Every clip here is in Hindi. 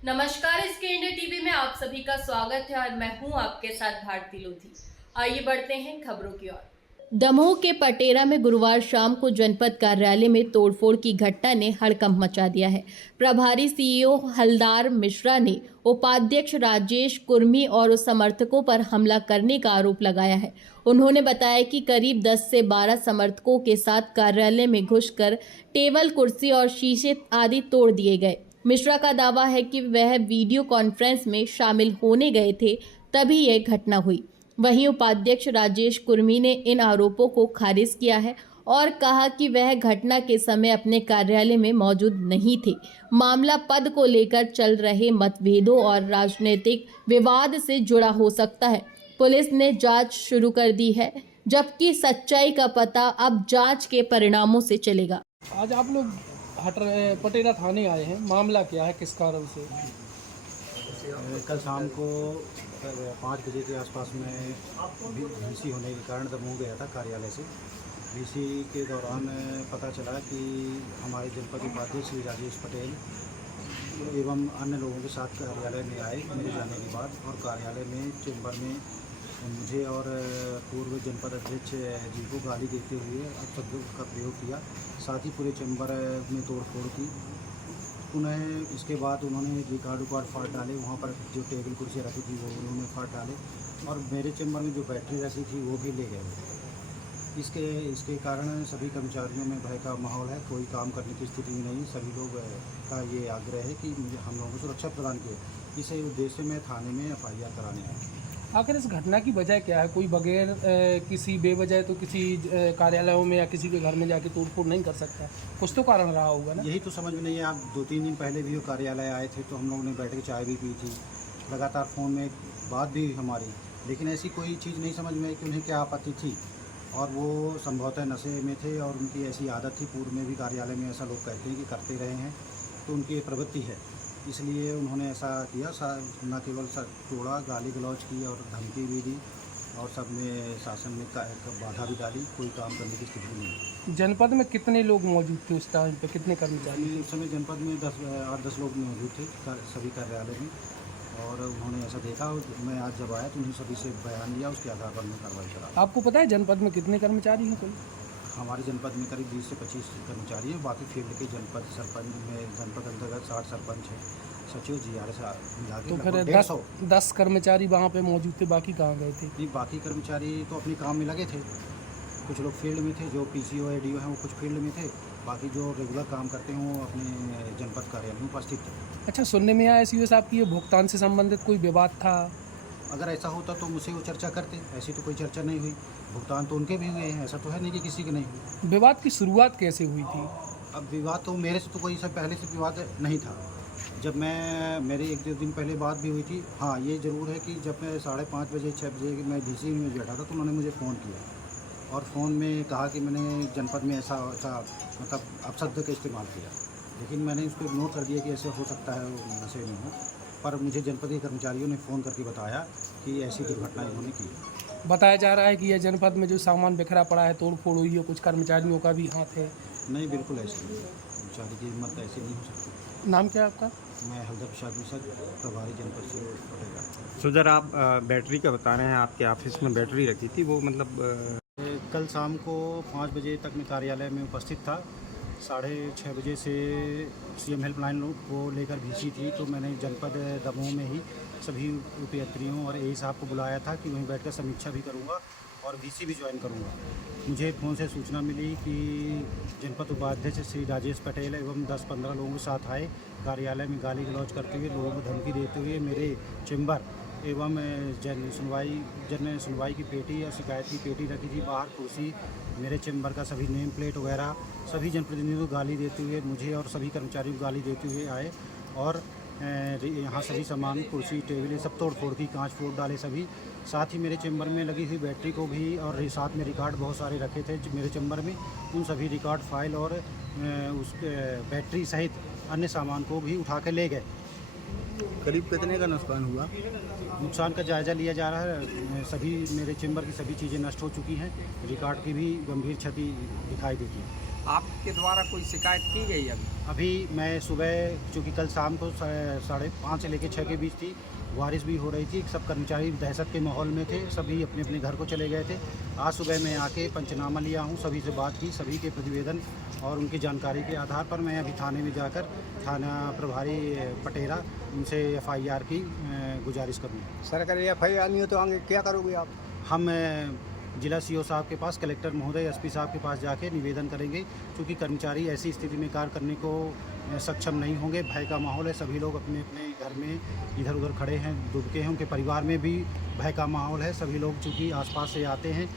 नमस्कार, इसके इंडिया टीवी में आप सभी का स्वागत है और मैं हूं आपके साथ भारती लोधी। आइए बढ़ते हैं खबरों की ओर। दमोह के पटेरा में गुरुवार शाम को जनपद कार्यालय में तोड़फोड़ की घटना ने हड़कंप मचा दिया है। प्रभारी सीईओ हलदार मिश्रा ने उपाध्यक्ष राजेश कुर्मी और उस समर्थकों पर हमला करने का आरोप लगाया है। उन्होंने बताया कि करीब 10 से 12 समर्थकों के साथ कार्यालय में घुसकर टेबल, कुर्सी और शीशे आदि तोड़ दिए गए। मिश्रा का दावा है कि वह वीडियो कॉन्फ्रेंस में शामिल होने गए थे, तभी यह घटना हुई। वहीं उपाध्यक्ष राजेश कुर्मी ने इन आरोपों को खारिज किया है और कहा कि वह घटना के समय अपने कार्यालय में मौजूद नहीं थे। मामला पद को लेकर चल रहे मतभेदों और राजनीतिक विवाद से जुड़ा हो सकता है। पुलिस ने जांच शुरू कर दी है, जबकि सच्चाई का पता अब जांच के परिणामों से चलेगा। आज आप लोग पटेरा थाने आए हैं, मामला क्या है, किस कारण से? कल शाम को 5 बजे के आसपास में वीसी होने के कारण दमोह गया था कार्यालय से। वीसी के दौरान पता चला कि हमारे जनपद उपाध्यक्ष श्री राजेश पटेल एवं अन्य लोगों के साथ कार्यालय में आए मेरे जाने के बाद, और कार्यालय में चेंबर में मुझे और पूर्व जनपद अध्यक्ष जी को गाली देते हुए अपशब्दों का प्रयोग किया। साथ ही पूरे चेंबर में तोड़फोड़ की। उन्हें इसके बाद उन्होंने रिकॉर्ड फाड़ डाले, वहाँ पर जो टेबल कुर्सी रखी थी वो उन्होंने फाड़ डाले, और मेरे चेंबर में जो बैटरी रखी थी वो भी ले गए। इसके कारण सभी कर्मचारियों में भय का माहौल है, कोई काम करने की स्थिति में नहीं। सभी लोग का ये आग्रह है कि हम लोगों को सुरक्षा प्रदान किए। इस उद्देश्य में थाने में FIR कराने आए। आखिर इस घटना की वजह क्या है? कोई बगैर किसी बेवजह तो किसी कार्यालयों में या किसी के घर में जाके तोड़फोड़ नहीं कर सकता, कुछ तो कारण रहा होगा ना? यही तो समझ में नहीं है। आप 2-3 दिन पहले भी वो कार्यालय आए थे तो हम लोगों ने बैठ के चाय भी पी थी, लगातार फ़ोन में बात भी हुई हमारी, लेकिन ऐसी कोई चीज़ नहीं समझ में आई कि उन्हें क्या आपत्ति थी। और वो संभवतः नशे में थे और उनकी ऐसी आदत थी, पूर्व में भी कार्यालय में ऐसा लोग कहते हैं कि करते रहे हैं, तो उनकी ये प्रवृत्ति है, इसलिए उन्होंने ऐसा किया। न केवल तोड़ा, गाली गलौज की और धमकी भी दी, और सब में शासन ने बाधा भी डाली। कोई काम करने की स्थिति नहीं। जनपद में कितने लोग मौजूद थे उस टाइम पे, कितने कर्मचारी? उस समय जनपद में 8-10 लोग मौजूद थे सभी कार्यालय में, और उन्होंने ऐसा देखा। मैं आज जब आया तो उन्हें सभी से बयान लिया, उसके आधार पर मैं कार्रवाई करा। आपको पता है जनपद में कितने कर्मचारी हैं कुल? हमारे जनपद में करीब 20 से 25 कर्मचारी हैं। बाकी फील्ड के जनपद सरपंच में, जनपद अंतर्गत 60 सरपंच हैं, सचिव GRS मिला के। तो फिर 10 कर्मचारी वहाँ पे मौजूद थे, बाकी कहाँ गए थे? नहीं, बाकी कर्मचारी तो अपने काम में लगे थे। कुछ लोग फील्ड में थे, जो PCO ADO हैं वो कुछ फील्ड में थे, बाकी जो रेगुलर काम करते हैं वो अपने जनपद कार्यालय में उपस्थित थे। अच्छा, सुनने में आया SEO साहब की ये भुगतान से संबंधित कोई विवाद था? अगर ऐसा होता तो मुझसे वो चर्चा करते, ऐसी तो कोई चर्चा नहीं हुई। भुगतान तो उनके भी हुए हैं, ऐसा तो है नहीं कि किसी के नहीं हुई। विवाद की शुरुआत कैसे हुई थी? अब विवाद तो मेरे से तो कोई सब पहले से विवाद नहीं था। जब मेरे 1-2 दिन पहले बात भी हुई थी। हाँ, ये ज़रूर है कि जब मैं 5:30 बजे 6 बजे मैं DC में बैठा था तो उन्होंने मुझे फ़ोन किया, और फ़ोन में कहा कि मैंने जनपद में ऐसा मतलब अपशब्द का इस्तेमाल किया, लेकिन मैंने उसको इग्नोर कर दिया कि ऐसे हो सकता है नशे में हो। पर मुझे जनपद के कर्मचारियों ने फ़ोन करके बताया कि ऐसी दुर्घटना इन्होंने की। बताया जा रहा है कि यह जनपद में जो सामान बिखरा पड़ा है, तोड़ फोड़ हुई है, कुछ कर्मचारियों का भी हाथ है। नहीं, बिल्कुल ऐसे नहीं। कर्मचारी की हिम्मत ऐसी नहीं हो सकती। नाम क्या है आपका? मैं हलदर प्रसाद मिश्रा, प्रभारी जनपद से पटेगा। सो सर, आप बैटरी का बता रहे हैं, आपके ऑफिस में बैटरी रखी थी, वो मतलब कल शाम को 5 बजे तक मैं कार्यालय में उपस्थित था। 6:30 बजे से CM हेल्पलाइन को लेकर भिजी थी, तो मैंने जनपद दमोह में ही सभी उपयात्रियों और AE साहब को बुलाया था कि वहीं बैठकर समीक्षा भी करूंगा और VC भी ज्वाइन करूंगा। मुझे फ़ोन से सूचना मिली कि जनपद उपाध्यक्ष श्री राजेश पटेल एवं 10-15 लोगों के साथ आए, कार्यालय में गाली गलौज करते हुए, लोगों को धमकी देते हुए मेरे चेंबर एवं जन सुनवाई की पेटी या शिकायत की पेटी रखी थी बाहर, कुर्सी, मेरे चेंबर का सभी नेम प्लेट वगैरह, सभी जनप्रतिनिधियों को गाली देते हुए, मुझे और सभी कर्मचारियों को गाली देते हुए आए, और यहाँ सभी सामान, कुर्सी, टेबल, सब तोड़ फोड़ की, कांच फोड़ डाले सभी। साथ ही मेरे चेंबर में लगी हुई बैटरी को भी, और साथ में रिकॉर्ड बहुत सारे रखे थे मेरे चेंबर में, उन सभी रिकॉर्ड फाइल और उस बैटरी सहित अन्य सामान को भी उठा के ले गए। करीब कितने का नुकसान हुआ? नुकसान का जायज़ा लिया जा रहा है। सभी मेरे चेंबर की सभी चीज़ें नष्ट हो चुकी हैं, रिकॉर्ड की भी गंभीर क्षति दिखाई देती है। आपके द्वारा कोई शिकायत की गई अभी? मैं सुबह, चूँकि कल शाम को 5:30 से लेकर 6 के बीच थी, बारिश भी हो रही थी, सब कर्मचारी दहशत के माहौल में थे, सभी अपने अपने घर को चले गए थे। आज सुबह मैं आके पंचनामा लिया हूँ, सभी से बात की, सभी के प्रतिवेदन और उनकी जानकारी के आधार पर मैं अभी थाने में जाकर थाना प्रभारी पटेरा उनसे FIR की गुजारिश करूँगा। सर अगर FIR नहीं हो तो आगे क्या करोगे आप? हम जिला CO साहब के पास, कलेक्टर महोदय, SP साहब के पास जाके निवेदन करेंगे, क्योंकि कर्मचारी ऐसी स्थिति में कार्य करने को सक्षम नहीं होंगे। भय का माहौल है, सभी लोग अपने अपने घर में इधर उधर खड़े हैं, दुबके हैं, उनके परिवार में भी भय का माहौल है। सभी लोग चूँकि आसपास से आते हैं,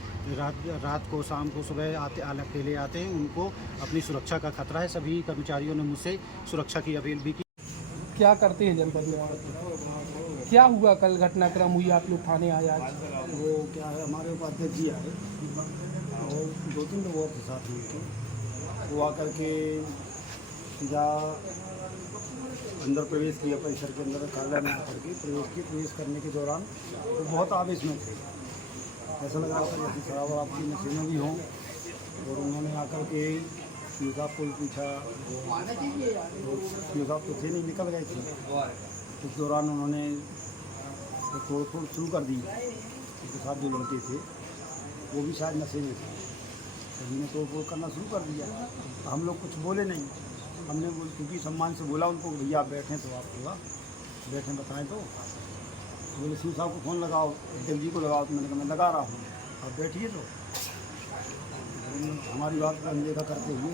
रात को, शाम को, सुबह अकेले आते हैं, उनको अपनी सुरक्षा का खतरा है। सभी कर्मचारियों ने मुझसे सुरक्षा की अपील भी की। क्या करते हैं जनपद में आप? क्या हुआ कल घटनाक्रम हुई, आप लोग थाने आए आज? वो क्या है, हमारे उपाध्यक्ष जी आए और 2-3 लोग और थे साथ में उनके। वो आकर के सीधा अंदर प्रवेश किया, परिसर के अंदर कार्यालय में आकर के प्रवेश करने के दौरान तो बहुत आवेश में थे। ऐसा लग रहा था जैसे शराब आपकी नशे में भी हों। और उन्होंने आकर के सीओ साहब को भी पूछा, सीओ साहब तो थे नहीं, निकल गए थे। उस दौरान उन्होंने तोड़ फोड़ शुरू कर दी। उसके साथ जो लड़के थे वो भी शायद नशे में थे, सभी ने तोड़ फोड़ करना शुरू कर दिया। हम लोग कुछ बोले नहीं, हमने क्योंकि सम्मान से बोला उनको, भैया आप बैठें तो आप थोड़ा बैठें, बताएं तो। बोले सीओ साहब को फ़ोन लगाओ, अध्यक्ष जी को लगाओ। तो मैंने कहा मैं लगा रहा हूँ, आप बैठिए। तो हमारी बात को अनदेखा करते हुए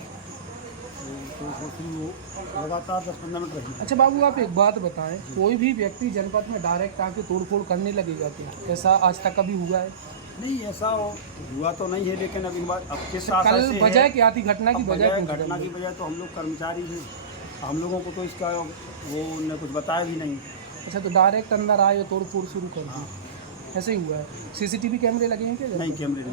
तो लगातार 10-15 मिनट रही। अच्छा बाबू, आप एक बात बताएं, कोई भी व्यक्ति जनपद में डायरेक्ट आके तोड़फोड़ करने लगेगा क्या? ऐसा आज तक कभी हुआ है? नहीं, ऐसा हुआ तो नहीं है, लेकिन अभी बात अब किस आशा कल से वजह है। क्या थी घटना की? घटना की वजह तो हम लोग कर्मचारी हैं, हम लोगों को तो इसका वो ने कुछ बताया भी नहीं। अच्छा, तो डायरेक्ट अंदर आए और तोड़फोड़ शुरू कर दी, ऐसे ही हुआ है? CCTV कैमरे लगे हैं क्या? नहीं, कैमरे नहीं।